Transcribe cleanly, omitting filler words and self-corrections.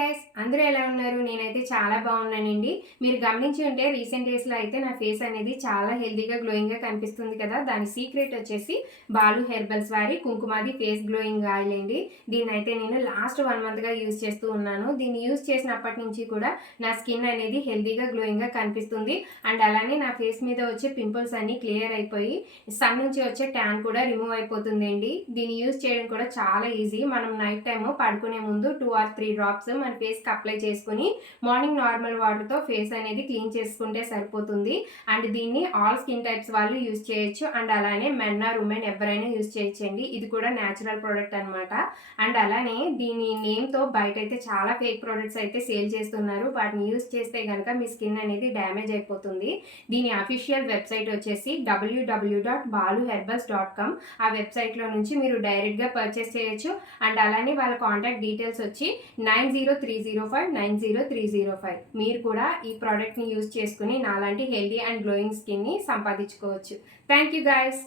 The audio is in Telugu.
గైస్, అందరూ ఎలా ఉన్నారు? నేనైతే చాలా బాగున్నానండి. మీరు గమనించి ఉంటే రీసెంట్ డేస్లో అయితే నా ఫేస్ అనేది చాలా హెల్దీగా గ్లోయింగ్గా కనిపిస్తుంది కదా. దాని సీక్రెట్ వచ్చేసి బాలు హెర్బల్స్ వారి కుంకుమాది ఫేస్ గ్లోయింగ్ ఆయిల్ అండి. దీన్ని అయితే నేను లాస్ట్ 1 మంత్గా యూజ్ చేస్తూ ఉన్నాను. దీన్ని యూజ్ చేసినప్పటి నుంచి కూడా నా స్కిన్ అనేది హెల్దీగా గ్లోయింగ్గా కనిపిస్తుంది. అండ్ అలానే నా ఫేస్ మీద వచ్చే పింపుల్స్ అన్నీ క్లియర్ అయిపోయి సన్ నుంచి వచ్చే ట్యాన్ కూడా రిమూవ్ అయిపోతుందండి. దీన్ని యూజ్ చేయడం కూడా చాలా ఈజీ. మనం నైట్ టైమ్ పడుకునే ముందు 2 or 3 డ్రాప్స్ మన ఫేస్కి అప్లై చేసుకుని మార్నింగ్ నార్మల్ వాటర్తో ఫేస్ అనేది క్లీన్ చేసుకుంటే సరిపోతుంది. అండ్ దీన్ని ఆల్ స్కిన్ టైప్స్ వాళ్ళు యూజ్ చేయొచ్చు. అండ్ అలానే మెన్ ఆర్ ఉమెన్ ఎవరైనా యూజ్ చేయొచ్చండి. ఇది కూడా న్యాచురల్ ప్రోడక్ట్ అనమాట. అండ్ అలానే దీని నేమ్తో బయట అయితే చాలా ఫేక్ ప్రోడక్ట్స్ అయితే సేల్ చేస్తున్నారు. వాటిని యూజ్ చేస్తే కనుక మీ స్కిన్ అనేది డ్యామేజ్ అయిపోతుంది. దీని అఫీషియల్ వెబ్సైట్ వచ్చేసి www.baluherbals.com. ఆ వెబ్సైట్లో నుంచి మీరు డైరెక్ట్గా పర్చేస్ చేయొచ్చు. అండ్ అలానే వాళ్ళ కాంటాక్ట్ డీటెయిల్స్ వచ్చి 9030590305. మీరు కూడా ఈ ప్రోడక్ట్ని యూజ్ చేసుకుని నాలాంటి హెల్దీ అండ్ గ్లోయింగ్ స్కిన్ని సంపాదించుకోవచ్చు. Thank you guys.